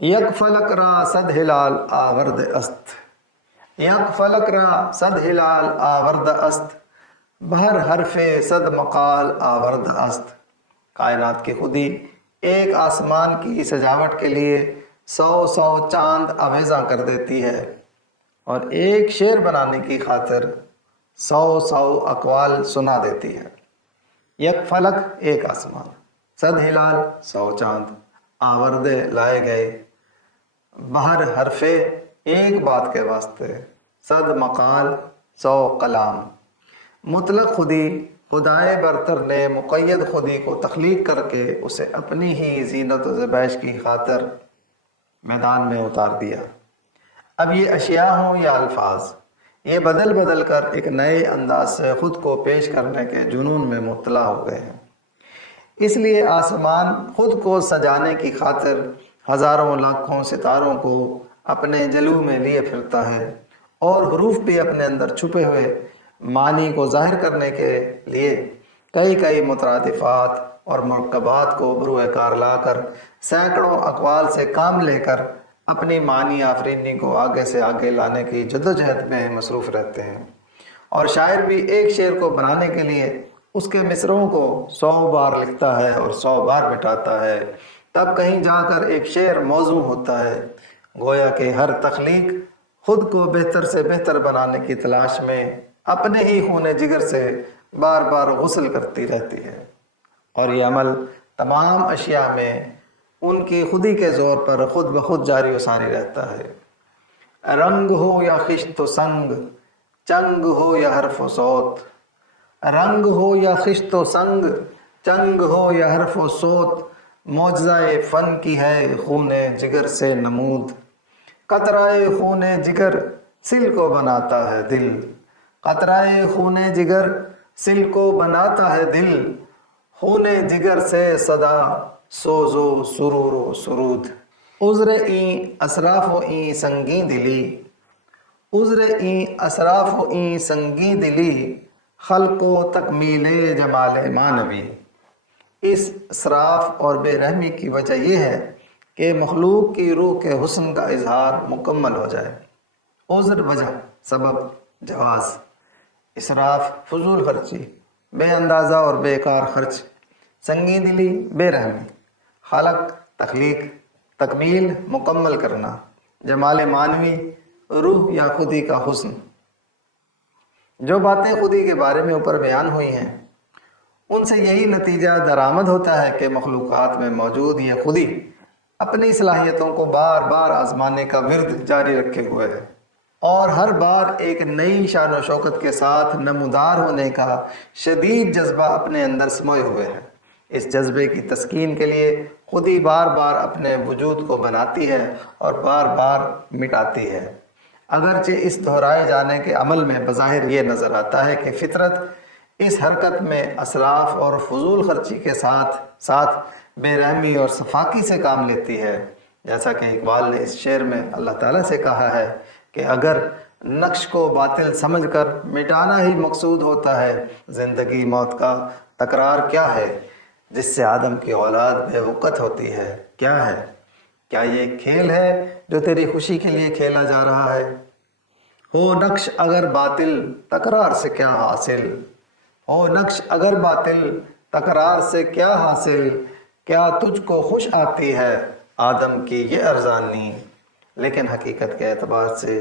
یک فلک را صد ہلال آورد است، یک فلک را صد ہلال آورد است، بہر حرف صد مقال آورد است۔ کائنات کی خودی ایک آسمان کی سجاوٹ کے لیے 100 چاند آویزاں کر دیتی ہے، اور ایک شعر بنانے کی خاطر 100 اقوال سنا دیتی ہے۔ یک فلک ایک آسمان، صد ہلال 100 چاند، آوردے لائے گئے، بہر حرف ایک بات کے واسطے، صد مقال 100 کلام۔ مطلق خودی خدائے برتر نے مقید خودی کو تخلیق کر کے اسے اپنی ہی زینت و زیبائش کی خاطر میدان میں اتار دیا۔ اب یہ اشیاء ہوں یا الفاظ، یہ بدل بدل کر ایک نئے انداز سے خود کو پیش کرنے کے جنون میں مبتلا ہو گئے ہیں۔ اس لیے آسمان خود کو سجانے کی خاطر ہزاروں لاکھوں ستاروں کو اپنے جلو میں لیے پھرتا ہے، اور حروف بھی اپنے اندر چھپے ہوئے معنی کو ظاہر کرنے کے لیے کئی مترادفات اور مرکبات کو بروئے کار لا کر سینکڑوں اقوال سے کام لے کر اپنی معنی آفرینی کو آگے سے آگے لانے کی جدوجہد میں مصروف رہتے ہیں۔ اور شاعر بھی ایک شعر کو بنانے کے لیے اس کے مصرعوں کو 100 بار لکھتا ہے اور 100 بار مٹاتا ہے، تب کہیں جا کر ایک شعر موزوں ہوتا ہے۔ گویا کہ ہر تخلیق خود کو بہتر سے بہتر بنانے کی تلاش میں اپنے ہی خون جگر سے بار بار غسل کرتی رہتی ہے، اور یہ عمل تمام اشیاء میں ان کی خودی کے زور پر خود بخود جاری و ساری رہتا ہے۔ رنگ ہو یا خشت و سنگ، چنگ ہو یا حرف و صوت، رنگ ہو یا خشت و سنگ، چنگ ہو یا حرف و صوت، معجزہ فن کی ہے خون جگر سے نمود۔ قطرۂ خون جگر سل کو بناتا ہے دل، قطرۂ خون جگر سل کو بناتا ہے دل، خون جگر سے صدا سوز و سرور و سرود۔ عذر این اسراف و این سنگین دلی، عذر این اسراف و این سنگین دلی، خلق و تکمیل جمال مانوی۔ اس اسراف اور بے رحمی کی وجہ یہ ہے کہ مخلوق کی روح کے حسن کا اظہار مکمل ہو جائے۔ عذر وجہ، سبب، جواز۔ اسراف فضول خرچی، بے اندازہ اور بیکار خرچ۔ سنگین دلی، بے رحمی۔ خلق، تخلیق۔ تکمیل، مکمل کرنا۔ جمال معنوی، روح یا خودی کا حسن۔ جو باتیں خودی کے بارے میں اوپر بیان ہوئی ہیں، ان سے یہی نتیجہ درآمد ہوتا ہے کہ مخلوقات میں موجود یہ خودی اپنی صلاحیتوں کو بار بار آزمانے کا ورد جاری رکھے ہوئے ہے، اور ہر بار ایک نئی شان و شوکت کے ساتھ نمودار ہونے کا شدید جذبہ اپنے اندر سموئے ہوئے ہے۔ اس جذبے کی تسکین کے لیے خودی بار بار اپنے وجود کو بناتی ہے اور بار بار مٹاتی ہے۔ اگرچہ اس دہرائے جانے کے عمل میں بظاہر یہ نظر آتا ہے کہ فطرت اس حرکت میں اسراف اور فضول خرچی کے ساتھ ساتھ بے رحمی اور صفاقی سے کام لیتی ہے، جیسا کہ اقبال نے اس شعر میں اللہ تعالیٰ سے کہا ہے کہ اگر نقش کو باطل سمجھ کر مٹانا ہی مقصود ہوتا ہے، زندگی موت کا تکرار کیا ہے جس سے آدم کی اولاد بے وقت ہوتی ہے؟ کیا ہے؟ کیا یہ کھیل ہے جو تیری خوشی کے لیے کھیلا جا رہا ہے؟ ہو نقش اگر باطل تکرار سے کیا حاصل، ہو نقش اگر باطل تکرار سے کیا حاصل، کیا تجھ کو خوش آتی ہے آدم کی یہ ارزانی؟ لیکن حقیقت کے اعتبار سے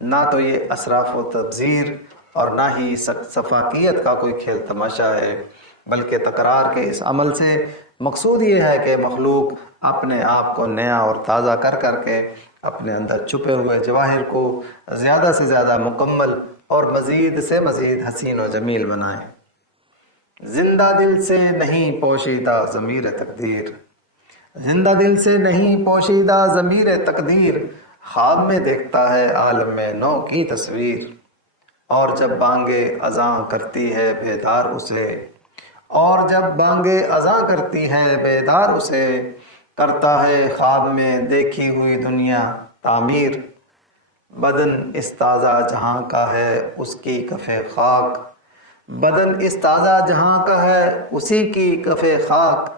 نہ تو یہ اسراف و تبذیر اور نہ ہی صفاقیت کا کوئی کھیل تماشا ہے، بلکہ تکرار کے اس عمل سے مقصود یہ ہے کہ مخلوق اپنے آپ کو نیا اور تازہ کر کر کے اپنے اندر چھپے ہوئے جواہر کو زیادہ سے زیادہ مکمل اور مزید سے مزید حسین و جمیل بنائے۔ زندہ دل سے نہیں پوشیدہ ضمیر تقدیر، زندہ دل سے نہیں پوشیدہ ضمیر تقدیر، خواب میں دیکھتا ہے عالم نو کی تصویر، اور جب بانگے اذاں کرتی ہے بیدار اسے، اور جب بانگے اذاں کرتی ہے بیدار اسے، کرتا ہے خواب میں دیکھی ہوئی دنیا تعمیر، بدن اس تازہ جہاں کا ہے اس کی کف خاک، بدن اس تازہ جہاں کا ہے اسی کی کف خاک،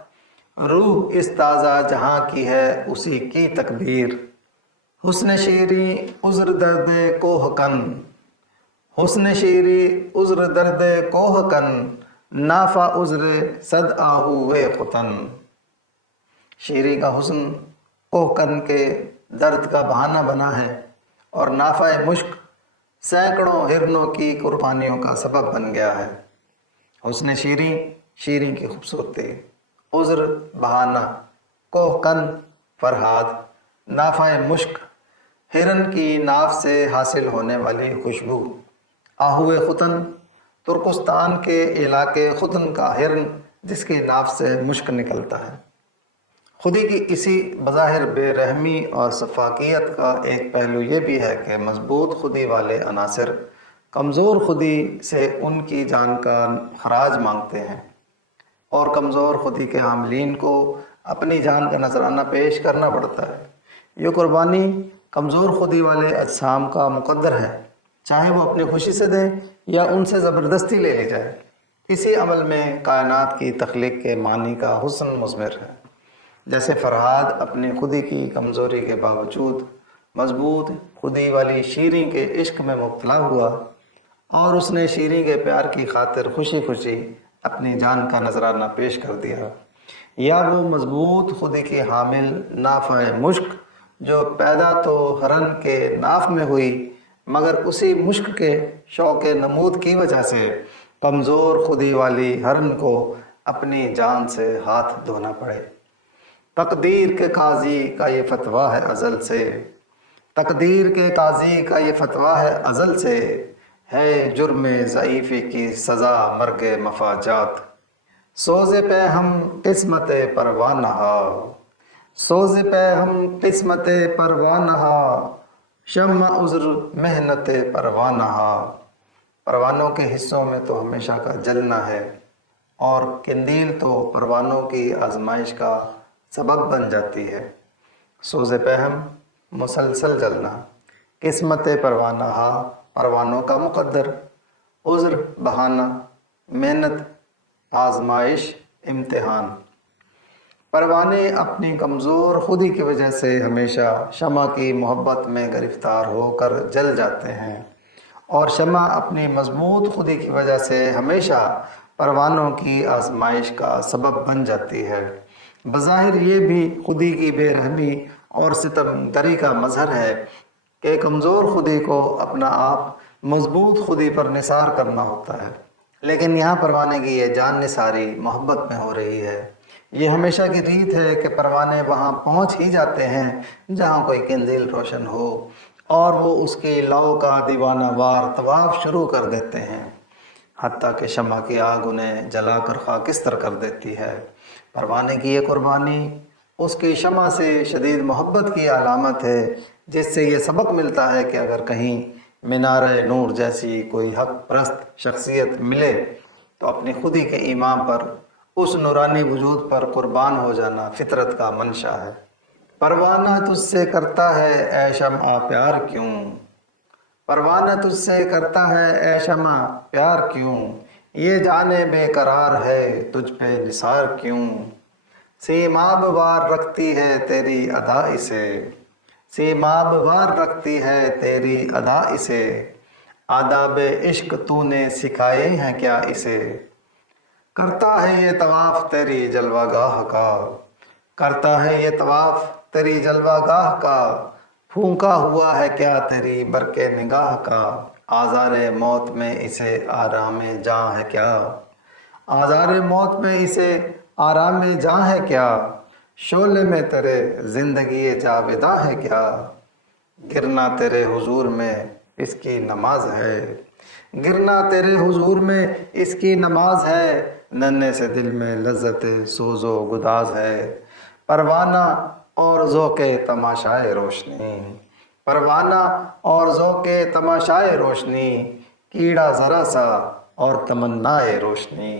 روح اس تازہ جہاں کی ہے اسی کی تکبیر، حسن شیریں عذر درد کوہ کن، حسن شیری عذر درد کوہ کن، نافع عذر صد آہوے ختن۔ شیری کا حسن کوہ کن کے درد کا بہانہ بنا ہے اور نافع مشک سینکڑوں ہرنوں کی قربانیوں کا سبب بن گیا ہے۔ حسن شیریں، شیریں کی خوبصورتی، عذر بہانہ، کوہ کن فرہاد، نافع مشک ہرن کی ناف سے حاصل ہونے والی خوشبو، آہوے ختن ترکستان کے علاقے ختن کا ہرن جس کی ناف سے مشک نکلتا ہے۔ خودی کی اسی بظاہر بے رحمی اور سفاکیت کا ایک پہلو یہ بھی ہے کہ مضبوط خودی والے عناصر کمزور خودی سے ان کی جان کا خراج مانگتے ہیں، اور کمزور خودی کے حاملین کو اپنی جان کا نذرانہ پیش کرنا پڑتا ہے۔ یہ قربانی کمزور خودی والے اجسام کا مقدر ہے، چاہے وہ اپنی خوشی سے دیں یا ان سے زبردستی لے لی جائے۔ اسی عمل میں کائنات کی تخلیق کے معنی کا حسن مضمر ہے۔ جیسے فرہاد اپنی خودی کی کمزوری کے باوجود مضبوط خودی والی شیریں کے عشق میں مبتلا ہوا اور اس نے شیریں کے پیار کی خاطر خوشی خوشی اپنی جان کا نذرانہ پیش کر دیا، یا وہ مضبوط خودی کی حامل نافع مشک جو پیدا تو ہرن کے ناف میں ہوئی مگر اسی مشک کے شوق نمود کی وجہ سے کمزور خودی والی ہرن کو اپنی جان سے ہاتھ دھونا پڑے۔ تقدیر کے قاضی کا یہ فتویٰ ہے ازل سے، تقدیر کے قاضی کا یہ فتویٰ ہے ازل سے، ہے جرم ضعیفی کی سزا مرگ مفاجات۔ سوز پہ ہم قسمت پروانہ، سوز پہ ہم قسمت پروانہ، شمع عذر محنت پروانہ۔ پروانوں کے حصوں میں تو ہمیشہ کا جلنا ہے، اور قندیل تو پروانوں کی آزمائش کا سبب بن جاتی ہے۔ سوز پہم مسلسل جلنا، قسمت پروانہ پروانوں کا مقدر، عذر بہانہ، محنت، آزمائش، امتحان۔ پروانے اپنی کمزور خودی کی وجہ سے ہمیشہ شمع کی محبت میں گرفتار ہو کر جل جاتے ہیں، اور شمع اپنی مضبوط خودی کی وجہ سے ہمیشہ پروانوں کی آزمائش کا سبب بن جاتی ہے۔ بظاہر یہ بھی خودی کی بے رحمی اور ستم گری کا مظہر ہے کہ کمزور خودی کو اپنا آپ مضبوط خودی پر نثار کرنا ہوتا ہے، لیکن یہاں پروانے کی یہ جان نثاری محبت میں ہو رہی ہے۔ یہ ہمیشہ کی ریت ہے کہ پروانے وہاں پہنچ ہی جاتے ہیں جہاں کوئی قندیل روشن ہو، اور وہ اس کی لو کا دیوانہ وار طواف شروع کر دیتے ہیں، حتیٰ کہ شمع کی آگ انہیں جلا کر خاکستر کر دیتی ہے۔ پروانے کی یہ قربانی اس کی شمع سے شدید محبت کی علامت ہے، جس سے یہ سبق ملتا ہے کہ اگر کہیں مینار نور جیسی کوئی حق پرست شخصیت ملے تو اپنی خودی کے ایمان پر، اس نورانی وجود پر قربان ہو جانا فطرت کا منشا ہے۔ پروانہ تجھ سے کرتا ہے اے شمع پیار کیوں، پروانہ تجھ سے کرتا ہے اے شمع پیار کیوں، یہ جانے بے قرار ہے تجھ پہ نثار کیوں، سیماب وار رکھتی ہے تیری ادا اسے، سیماب وار رکھتی ہے تیری ادا اسے، آداب عشق تو نے سکھائے ہیں کیا اسے، کرتا ہے یہ طواف تیری جلوہ گاہ کا، کرتا ہے یہ طواف تیری جلوہ گاہ کا، پھونکا ہوا ہے کیا تیری برق نگاہ کا، آزار موت میں اسے آرام جاں ہے کیا، آزار موت میں اسے آرام جاں ہے کیا، شعلے میں تیرے زندگی جاوداں ہے کیا، گرنا تیرے حضور میں اس کی نماز ہے، گرنا تیرے حضور میں اس کی نماز ہے، ننھے سے دل میں لذت سوز و گداز ہے، پروانہ اور ذوق تماشائے روشنی، پروانہ اور ذوق تماشائے روشنی، کیڑا ذرا سا اور تمنائے روشنی۔